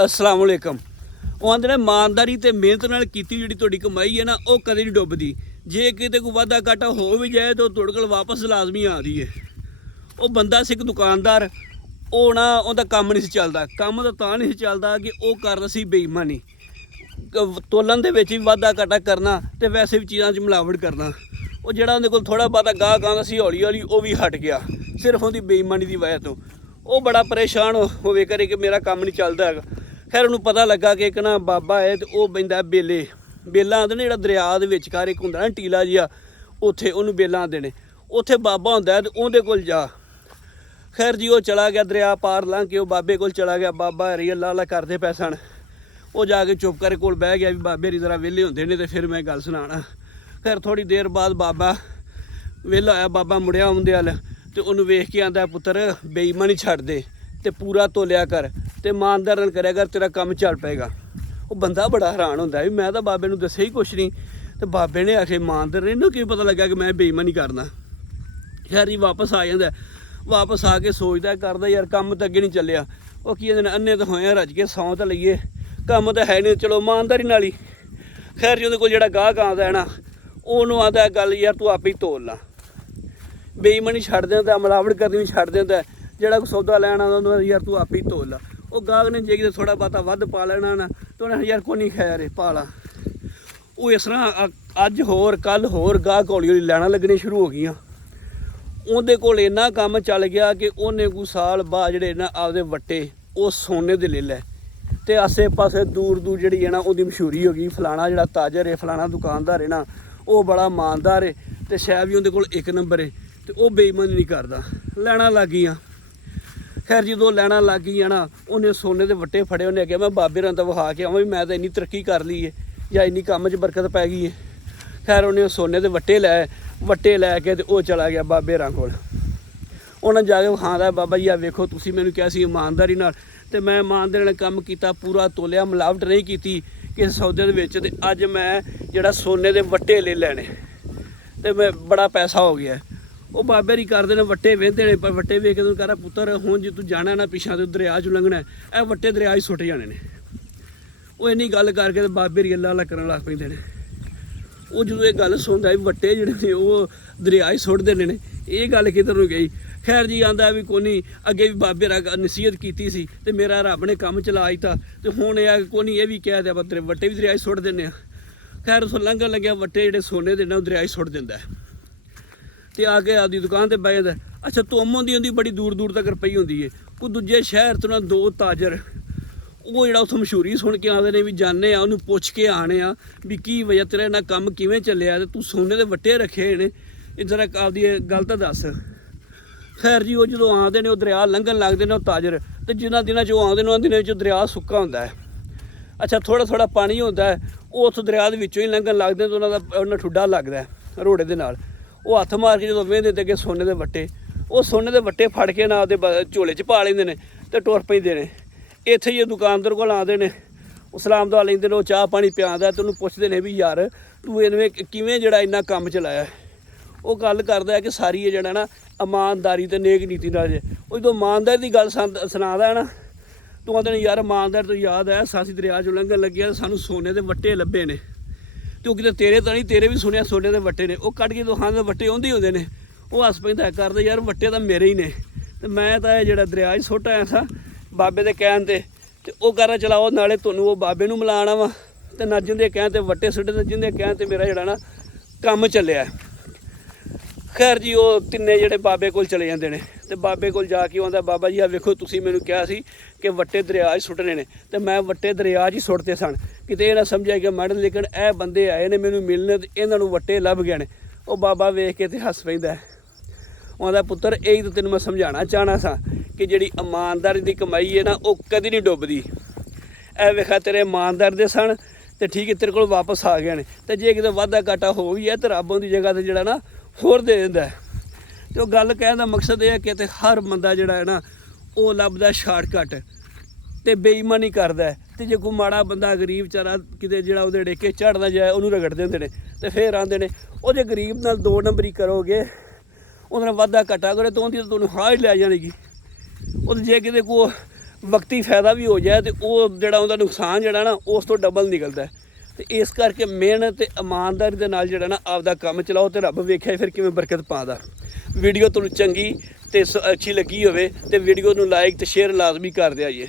अस्सलाम वालेकुम। ਉਹ ਆਂਦੇ ਨੇ ਇਮਾਨਦਾਰੀ ਤੇ ਮਿਹਨਤ ਨਾਲ ਕੀਤੀ ਜਿਹੜੀ ਤੁਹਾਡੀ ਕਮਾਈ ਹੈ ਨਾ ਉਹ ਕਦੇ ਨਹੀਂ ਡੁੱਬਦੀ। ਜੇ ਕਿਤੇ ਕੋਈ ਵਾਧਾ ਘਾਟਾ ਹੋ ਵੀ ਜਾਏ ਤਾਂ ਤੁਹਾਡੇ ਕੋਲ ਵਾਪਸ ਲਾਜ਼ਮੀ ਆਉਂਦੀ ਹੈ। ਉਹ ਬੰਦਾ ਸੀ ਇੱਕ ਦੁਕਾਨਦਾਰ, ਉਹ ਨਾ ਉਹਦਾ ਕੰਮ ਨਹੀਂ ਸੀ ਚੱਲਦਾ। ਕੰਮ ਤਾਂ ਨਹੀਂ ਸੀ ਚੱਲਦਾ ਕਿ ਉਹ ਕਰਦਾ ਸੀ ਬੇਈਮਾਨੀ, ਤੋਲਣ ਦੇ ਵਿੱਚ ਵੀ ਵਾਧਾ ਘਾਟਾ ਕਰਨਾ ਤੇ ਵੈਸੇ ਵੀ ਚੀਜ਼ਾਂ 'ਚ ਮਿਲਾਵਟ ਕਰਨਾ। ਉਹ ਜਿਹੜਾ ਉਹਦੇ ਕੋਲ ਥੋੜ੍ਹਾ ਬਹੁਤਾ ਗਾਹਕ ਆਉਂਦਾ ਸੀ ਹੌਲੀ ਹੌਲੀ ਉਹ ਵੀ ਹਟ ਗਿਆ ਸਿਰਫ ਉਹਦੀ ਬੇਈਮਾਨੀ ਦੀ ਵਜ੍ਹਾ ਤੋਂ। ਉਹ ਬੜਾ ਪਰੇਸ਼ਾਨ ਹੋਵੇ ਕਰੇ ਕਿ ਮੇਰਾ ਕੰਮ ਨਹੀਂ ਚੱਲਦਾ ਹੈਗਾ। ਖੈਰ ਉਹਨੂੰ ਪਤਾ ਲੱਗਾ ਕਿ ਇੱਕ ਨਾ ਬਾਬਾ ਹੈ ਤੇ ਉਹ ਬਹਿੰਦਾ ਬੇਲਾ ਆਉਂਦੇ ਨੇ, ਜਿਹੜਾ ਦਰਿਆ ਦੇ ਵਿਚਕਾਰ ਇੱਕ ਹੁੰਦਾ ਨਾ ਟੀਲਾ ਜਿਹਾ, ਉੱਥੇ ਉਹਨੂੰ ਬੇਲਾ ਆਉਂਦੇ ਨੇ। ਉੱਥੇ ਬਾਬਾ ਹੁੰਦਾ ਤੇ ਉਹਦੇ ਕੋਲ ਜਾ। ਖੈਰ ਜੀ ਉਹ ਚਲਾ ਗਿਆ ਦਰਿਆ ਪਾਰ ਲੰਘ ਕੇ, ਉਹ ਬਾਬੇ ਕੋਲ ਚਲਾ ਗਿਆ। ਬਾਬਾ ਹਰੀ ਅੱਲਾ ਅੱਲਾ ਕਰਦੇ ਪਏ ਸਨ। ਉਹ ਜਾ ਕੇ ਚੁੱਪ ਕਰਕੇ ਕੋਲ ਬਹਿ ਗਿਆ ਵੀ ਬਾਬੇ ਦੀ ਜ਼ਰਾ ਵਿਹਲੇ ਹੁੰਦੇ ਨੇ ਤੇ ਫਿਰ ਮੈਂ ਗੱਲ ਸੁਣਾਉਣਾ। ਖੈਰ ਥੋੜ੍ਹੀ ਦੇਰ ਬਾਅਦ ਬਾਬਾ ਵਿਹਲਾ ਹੋਇਆ। ਬਾਬਾ ਮੁੜਿਆ ਆਉਂਦੇ ਵੱਲ ਤੇ ਉਹਨੂੰ ਵੇਖ ਕੇ ਆਂਦਾ, ਪੁੱਤਰ ਬੇਈਮਾਨੀ ਛੱਡ ਦੇ ਤੇ ਪੂਰਾ ਤੋਲਿਆ ਕਰ ਤੇ ਇਮਾਨਦਾਰ ਨਾਲ ਕਰਿਆ ਕਰ, ਤੇਰਾ ਕੰਮ ਚੱਲ ਪਏਗਾ। ਉਹ ਬੰਦਾ ਬੜਾ ਹੈਰਾਨ ਹੁੰਦਾ ਵੀ ਮੈਂ ਤਾਂ ਬਾਬੇ ਨੂੰ ਦੱਸਿਆ ਹੀ ਕੁਛ ਨਹੀਂ ਤੇ ਬਾਬੇ ਨੇ ਆਖੇ ਇਮਾਨਦਾਰ ਨੇ, ਇਹਨੂੰ ਕਿਵੇਂ ਪਤਾ ਲੱਗਾ ਕਿ ਮੈਂ ਬੇਈਮਾਨੀ ਕਰਨਾ। ਖੈਰ ਜੀ ਵਾਪਸ ਆ ਜਾਂਦਾ। ਵਾਪਸ ਆ ਕੇ ਸੋਚਦਾ ਕਰਦਾ ਯਾਰ ਕੰਮ ਤਾਂ ਅੱਗੇ ਨਹੀਂ ਚੱਲਿਆ। ਉਹ ਕੀ ਕਹਿੰਦੇ ਨੇ, ਅੰਨੇ ਤਾਂ ਹੋਏ ਰੱਜ ਕੇ ਸੌਂ ਤਾਂ ਲਈਏ, ਕੰਮ ਤਾਂ ਹੈ ਨਹੀਂ, ਚਲੋ ਇਮਾਨਦਾਰੀ ਨਾਲ ਹੀ। ਖੈਰ ਜੀ ਉਹਦੇ ਕੋਲ ਜਿਹੜਾ ਗਾਹਕ ਆਉਂਦਾ ਹੈ ਨਾ, ਉਹਨੂੰ ਆਉਂਦਾ ਗੱਲ ਯਾਰ ਤੂੰ ਆਪੇ ਹੀ ਤੋਲ ਲਾ। ਬੇਈਮਾਨੀ ਛੱਡ ਦਿੰਦਾ, ਮਿਲਾਵਟ ਕਰਨੀ ਵੀ ਛੱਡ ਦਿੰਦਾ। ਜਿਹੜਾ ਕੋਈ ਸੌਦਾ ਲੈਣ ਆਉਂਦਾ ਉਹਨੂੰ ਯਾਰ ਤੂੰ ਆਪੇ ਹੀ ਤੋਲ ਲਾ। ਉਹ ਗਾਹਕ ਨੇ ਜੇ ਕਿਤੇ ਥੋੜ੍ਹਾ ਬਹੁਤਾ ਵੱਧ ਪਾ ਲੈਣਾ ਨਾ ਤਾਂ ਉਹਨੇ ਯਾਰ ਕੋਈ ਨਹੀਂ ਖੈਰ ਪਾ ਲਾ। ਉਹ ਇਸ ਤਰ੍ਹਾਂ ਅੱਜ ਹੋਰ ਕੱਲ੍ਹ ਹੋਰ ਗਾਹਕ ਹੌਲੀ ਹੌਲੀ ਲੈਣਾ ਲੱਗਣੇ ਸ਼ੁਰੂ ਹੋ ਗਈਆਂ। ਉਹਦੇ ਕੋਲ ਇੰਨਾ ਕੰਮ ਚੱਲ ਗਿਆ ਕਿ ਉਹਨੇ ਕੋਈ ਸਾਲ ਬਾਅਦ ਜਿਹੜੇ ਨਾ ਆਪਦੇ ਵੱਟੇ ਉਹ ਸੋਨੇ ਦੇ ਲੈ ਲੈ ਤੇ ਆਸੇ ਪਾਸੇ ਦੂਰ ਦੂਰ ਜਿਹੜੀ ਹੈ ਨਾ ਉਹਦੀ ਮਸ਼ਹੂਰੀ ਹੋ ਗਈ। ਫਲਾਣਾ ਜਿਹੜਾ ਤਾਜਰ ਹੈ, ਫਲਾਣਾ ਦੁਕਾਨਦਾਰ ਹੈ ਨਾ, ਉਹ ਬੜਾ ਇਮਾਨਦਾਰ ਹੈ ਤੇ ਸ਼ਾਇਦ ਵੀ ਉਹਦੇ ਕੋਲ ਇੱਕ ਨੰਬਰ ਹੈ ਤੇ ਉਹ ਬੇਈਮਾਨੀ ਨਹੀਂ ਕਰਦਾ। ਲੈਣਾ ਲੱਗ ਗਈਆਂ। ਖੈਰ ਜਦੋਂ ਲੈਣਾ ਲੱਗ ਗਈਆਂ ਨਾ, ਉਹਨੇ ਸੋਨੇ ਦੇ ਵੱਟੇ ਫੜੇ। ਉਹਨੇ ਕਿਹਾ ਮੈਂ ਬਾਬੇ ਰਾਂ ਤਾਂ ਵਿਖਾ ਕੇ ਆਵਾਂ ਵੀ ਮੈਂ ਤਾਂ ਇੰਨੀ ਤਰੱਕੀ ਕਰ ਲਈ ਹੈ ਜਾਂ ਇੰਨੀ ਕੰਮ 'ਚ ਬਰਕਤ ਪੈ ਗਈ ਹੈ। ਖੈਰ ਉਹਨੇ ਸੋਨੇ ਦੇ ਵੱਟੇ ਲੈ ਕੇ ਤੇ ਉਹ ਚਲਾ ਗਿਆ ਬਾਬੇ ਰਾਂ ਕੋਲ। ਉਹਨਾਂ ਜਾ ਕੇ ਵਿਖਾਉਂਦਾ, ਬਾਬਾ ਜੀ ਆ ਵੇਖੋ ਤੁਸੀਂ ਮੈਨੂੰ ਕਿਹਾ ਸੀ ਇਮਾਨਦਾਰੀ ਨਾਲ ਤੇ ਮੈਂ ਇਮਾਨਦਾਰੀ ਨਾਲ ਕੰਮ ਕੀਤਾ, ਪੂਰਾ ਤੋਲਿਆ, ਮਿਲਾਵਟ ਨਹੀਂ ਕੀਤੀ ਕਿਸੇ ਸੌਦੇ ਦੇ ਵਿੱਚ ਤੇ ਅੱਜ ਮੈਂ ਜਿਹੜਾ ਸੋਨੇ ਦੇ ਵੱਟੇ ਲੈ ਲੈਣੇ ਤੇ ਮੈਂ ਬੜਾ ਪੈਸਾ ਹੋ ਗਿਆ। ਉਹ ਬਾਬੇ ਹੀ ਕਰਦੇ ਨੇ, ਵੱਟੇ ਵੇਂਦੇ ਨੇ, ਪਰ ਵੱਟੇ ਵੇਖ ਕੇ ਤੂੰ ਕਹਿੰਦਾ ਪੁੱਤਰ ਹੁਣ ਜੇ ਤੂੰ ਜਾਣਾ ਨਾ ਪਿੱਛਾ ਤੇ ਦਰਿਆ 'ਚ ਲੰਘਣਾ, ਇਹ ਵੱਟੇ ਦਰਿਆ 'ਚ ਸੁੱਟ ਜਾਣੇ ਨੇ। ਉਹ ਇੰਨੀ ਗੱਲ ਕਰਕੇ ਤੇ ਬਾਬੇ ਦੀ ਅੱਲਾ ਅੱਲਾ ਕਰਨ ਲੱਗ ਪੈਂਦੇ ਨੇ। ਉਹ ਜਦੋਂ ਇਹ ਗੱਲ ਸੁਣਦਾ ਵੀ ਵੱਟੇ ਜਿਹੜੇ ਨੇ ਉਹ ਦਰਿਆ 'ਚ ਸੁੱਟ ਦੇਣੇ ਨੇ, ਇਹ ਗੱਲ ਕਿੱਧਰ ਨੂੰ ਗਈ। ਖੈਰ ਜੀ ਆਂਦਾ ਵੀ ਕੋਈ ਨਹੀਂ, ਅੱਗੇ ਵੀ ਬਾਬੇ ਰਾ ਨਸੀਹਤ ਕੀਤੀ ਸੀ ਤੇ ਮੇਰਾ ਰੱਬ ਨੇ ਕੰਮ ਚਲਾ ਦਿੱਤਾ ਤੇ ਹੁਣ ਇਹ ਕੋਈ ਨਹੀਂ, ਇਹ ਵੀ ਕਹਿ ਦਿਆ ਤੇਰੇ ਵੱਟੇ ਵੀ ਦਰਿਆ 'ਚ ਸੁੱਟ ਦਿੰਦੇ ਆ। ਖੈਰ ਉਸ ਲੰਘਣ ਲੱਗਿਆ ਵੱਟੇ ਜਿਹੜੇ ਸੋਨੇ ਦੇ ਨੇ ਉਹ ਦਰਿਆ 'ਚ ਸੁੱਟ ਦਿੰਦਾ ਤੇ ਆ ਕੇ ਆਪਦੀ ਦੁਕਾਨ ਤੇ ਬਹਿ ਜਾਂਦਾ। ਅੱਛਾ ਧੁੰਮ ਹੁੰਦੀ ਬੜੀ ਦੂਰ ਦੂਰ ਤੱਕ ਪਈ ਹੁੰਦੀ ਹੈ। ਕੋਈ ਦੂਜੇ ਸ਼ਹਿਰ ਤੋਂ ਨਾ ਦੋ ਤਾਜਰ ਉਹ ਜਿਹੜਾ ਉੱਥੋਂ ਮਸ਼ਹੂਰੀ ਸੁਣ ਕੇ ਆਉਂਦੇ ਨੇ ਵੀ ਜਾਣੇ ਆ, ਉਹਨੂੰ ਪੁੱਛ ਕੇ ਆਣੇ ਆ ਵੀ ਕੀ ਵਜ੍ਹਾ ਤੇਰਾ ਨਾ ਕੰਮ ਕਿਵੇਂ ਚੱਲਿਆ ਤੇ ਤੂੰ ਸੋਨੇ ਦੇ ਵੱਟੇ ਰੱਖੇ ਨੇ, ਇਹ ਜ਼ਰਾ ਆਪਦੀ ਗੱਲ ਤਾਂ ਦੱਸ। ਖੈਰ ਜੀ ਉਹ ਜਦੋਂ ਆਉਂਦੇ ਨੇ ਉਹ ਦਰਿਆ ਲੰਘਣ ਲੱਗਦੇ ਨੇ ਉਹ ਤਾਜਰ, ਤੇ ਜਿਨ੍ਹਾਂ ਦਿਨਾਂ 'ਚ ਉਹ ਆਉਂਦੇ ਨੇ ਉਹਨਾਂ ਦਿਨਾਂ ਵਿੱਚ ਦਰਿਆ ਸੁੱਕਾ ਹੁੰਦਾ ਹੈ। ਅੱਛਾ ਥੋੜ੍ਹਾ ਥੋੜ੍ਹਾ ਪਾਣੀ ਹੁੰਦਾ ਹੈ, ਉਹ ਉੱਥੋਂ ਦਰਿਆ ਦੇ ਵਿੱਚੋਂ ਹੀ ਲੰਘਣ ਲੱਗਦੇ ਤੇ ਉਹਨਾਂ ਠੁੱਡਾ ਲੱਗਦਾ ਰੋੜੇ ਦੇ ਨਾਲ। ਉਹ ਹੱਥ ਮਾਰ ਕੇ ਜਦੋਂ ਵੇਂਦੇ ਤੇ ਅੱਗੇ ਸੋਨੇ ਦੇ ਵੱਟੇ, ਉਹ ਸੋਨੇ ਦੇ ਵੱਟੇ ਫੜ ਕੇ ਨਾ ਉਹਦੇ ਝੋਲੇ 'ਚ ਪਾ ਲੈਂਦੇ ਨੇ ਤੇ ਟੁਰ ਪੈਂਦੇ ਨੇ। ਇੱਥੇ ਹੀ ਦੁਕਾਨਦਾਰ ਕੋਲ ਆਉਂਦੇ ਨੇ, ਉਹ ਸਲਾਮ ਦੁਆ ਲੈਂਦੇ ਨੇ, ਉਹ ਚਾਹ ਪਾਣੀ ਪਿਆਉਂਦਾ ਤੇ ਉਹਨੂੰ ਪੁੱਛਦੇ ਨੇ ਵੀ ਯਾਰ ਤੂੰ ਇਹਨੇ ਕਿਵੇਂ ਜਿਹੜਾ ਇੰਨਾ ਕੰਮ ਚਲਾਇਆ। ਉਹ ਗੱਲ ਕਰਦਾ ਹੈ ਕਿ ਸਾਰੀ ਇਹ ਜਿਹੜਾ ਨਾ ਇਮਾਨਦਾਰੀ ਤੇ ਨੇਕ ਨੀਤੀ ਨਾਲ ਜੇ। ਉਹ ਜਦੋਂ ਇਮਾਨਦਾਰੀ ਦੀ ਗੱਲ ਸੁਣਾਦਾ ਨਾ, ਤੂੰ ਆਂਦੇ ਨੇ ਯਾਰ ਇਮਾਨਦਾਰ ਤੋਂ ਯਾਦ ਹੈ ਸਾਸੀ ਦਰਿਆ 'ਚੋਂ ਲੰਘਣ ਲੱਗਿਆ ਸਾਨੂੰ ਸੋਨੇ ਦੇ ਵੱਟੇ ਲੱਭੇ ਨੇ ਤੇ ਉਹ ਕਿਤੇ ਤੇਰੇ ਤਾਂ ਨਹੀਂ, ਤੇਰੇ ਵੀ ਸੁਣਿਆ ਸੋਨੇ ਦੇ ਵੱਟੇ ਨੇ। ਉਹ ਕੱਢ ਕੇ ਦੁਕਾਨ ਦੇ ਵੱਟੇ ਆਉਂਦੇ ਹੁੰਦੇ ਨੇ। ਉਹ ਹੱਸ ਪੈਂਦਾ ਕਰਦੇ ਯਾਰ ਵੱਟੇ ਤਾਂ ਮੇਰੇ ਹੀ ਨੇ ਤੇ ਮੈਂ ਤਾਂ ਇਹ ਜਿਹੜਾ ਦਰਿਆ 'ਚ ਸੁੱਟ ਆਇਆ ਸਾਂ ਬਾਬੇ ਦੇ ਕਹਿਣ ਤੇ ਉਹ ਕਰ ਚਲਾਓ ਨਾਲੇ ਤੁਹਾਨੂੰ ਉਹ ਬਾਬੇ ਨੂੰ ਮਿਲਾਉਣਾ ਵਾ ਤੇ ਨੱਜਣ ਦੇ ਕਹਿਣ ਤੇ ਵੱਟੇ ਸੁੱਟੇ, ਨੱਜਣ ਦੇ ਕਹਿਣ ਤੇ ਮੇਰਾ ਜਿਹੜਾ ਨਾ ਕੰਮ ਚੱਲਿਆ। ਖੈਰ ਜੀ ਉਹ ਤਿੰਨੇ ਜਿਹੜੇ ਬਾਬੇ ਕੋਲ ਚਲੇ ਜਾਂਦੇ ਨੇ ਤੇ ਬਾਬੇ ਕੋਲ ਜਾ ਕੇ ਆਉਂਦਾ, ਬਾਬਾ ਜੀ ਆ ਵੇਖੋ ਤੁਸੀਂ ਮੈਨੂੰ ਕਿਹਾ ਸੀ ਕਿ ਵੱਟੇ ਦਰਿਆ 'ਚ ਸੁੱਟਣੇ ਨੇ ਤੇ ਮੈਂ ਵੱਟੇ ਦਰਿਆ 'ਚ ਹੀ ਸੁੱਟਦੇ ਸਨ, ਕਿਤੇ ਇਹ ਨਾ ਸਮਝਿਆ ਕਿ ਮੈਡਮ ਲੇਕਿਨ ਇਹ ਬੰਦੇ ਆਏ ਨੇ ਮੈਨੂੰ ਮਿਲਣ ਤੇ ਇਹਨਾਂ ਨੂੰ ਵੱਟੇ ਲੱਭ ਗਏ ਨੇ। ਉਹ ਬਾਬਾ ਵੇਖ ਕੇ ਤੇ ਹੱਸ ਪੈਂਦਾ। ਉਹਦਾ ਪੁੱਤਰ ਇਹੀ ਤਾਂ ਤੈਨੂੰ ਮੈਂ ਸਮਝਾਉਣਾ ਚਾਹਣਾ ਸਾਂ ਕਿ ਜਿਹੜੀ ਇਮਾਨਦਾਰੀ ਦੀ ਕਮਾਈ ਹੈ ਨਾ ਉਹ ਕਦੀ ਨਹੀਂ ਡੁੱਬਦੀ। ਇਹ ਵੇਖਾ ਤੇਰੇ ਇਮਾਨਦਾਰ ਦੇ ਸਨ ਤੇ ਠੀਕ ਹੈ ਤੇਰੇ ਕੋਲ ਵਾਪਸ ਆ ਗਏ ਨੇ, ਤੇ ਜੇ ਕਿਤੇ ਵਾਧਾ ਘਾਟਾ ਹੋ ਵੀ ਹੈ ਤੇ ਰੱਬ ਦੀ ਜਗ੍ਹਾ ਤੇ ਜਿਹੜਾ ਨਾ ਹੋਰ ਦੇ ਦਿੰਦਾ। ਤੇ ਉਹ ਗੱਲ ਕਹਿਣ ਦਾ ਮਕਸਦ ਇਹ ਹੈ ਕਿ ਤੇ ਹਰ ਬੰਦਾ ਜਿਹੜਾ ਹੈ ਨਾ ਉਹ ਲੱਭਦਾ ਸ਼ਾਰਟਕਟ ਤੇ ਬੇਈਮਾਨੀ ਕਰਦਾ। ਤੇ ਜੇ ਕੋਈ ਮਾੜਾ ਬੰਦਾ ਗਰੀਬ ਵਿਚਾਰਾ ਕਿਤੇ ਜਿਹੜਾ ਉਹਦੇ ਡੇਕੇ ਚੜ੍ਹਦਾ ਜਾਏ ਉਹਨੂੰ ਰਗੜ ਦਿੰਦੇ ਨੇ ਤੇ ਫਿਰ ਆਉਂਦੇ ਨੇ ਉਹ ਜੇ ਗਰੀਬ ਨਾਲ 2 ਨੰਬਰੀ ਕਰੋਗੇ, ਉਹਦੇ ਨਾਲ ਵਾਧਾ ਘਾਟਾ ਕਰੇ ਤਾਂ ਉਹਦੀ ਤੁਹਾਨੂੰ ਹਾਂ ਹੀ ਲੈ ਜਾਣੇਗੀ। ਉਹ ਜੇ ਕਿਤੇ ਕੋਈ ਵਕਤੀ ਫਾਇਦਾ ਵੀ ਹੋ ਜਾਏ ਤੇ ਉਹ ਜਿਹੜਾ ਉਹਦਾ ਨੁਕਸਾਨ ਜਿਹੜਾ ਨਾ ਉਸ ਤੋਂ ਡਬਲ ਨਿਕਲਦਾ। ਤੇ ਇਸ ਕਰਕੇ ਮਿਹਨਤ ਤੇ ਇਮਾਨਦਾਰੀ ਦੇ ਨਾਲ ਜਿਹੜਾ ਨਾ ਆਪਦਾ ਕੰਮ ਚਲਾਓ ਤੇ ਰੱਬ ਵੇਖਿਆ ਫਿਰ ਕਿਵੇਂ ਬਰਕਤ ਪਾਉਂਦਾ। ਵੀਡੀਓ ਤੁਹਾਨੂੰ ਚੰਗੀ ਤੇ ਅੱਛੀ ਲੱਗੀ ਹੋਵੇ ਤੇ ਵੀਡੀਓ ਨੂੰ ਲਾਈਕ ਤੇ ਸ਼ੇਅਰ ਲਾਜ਼ਮੀ ਕਰ ਦਿਆ ਜੀ।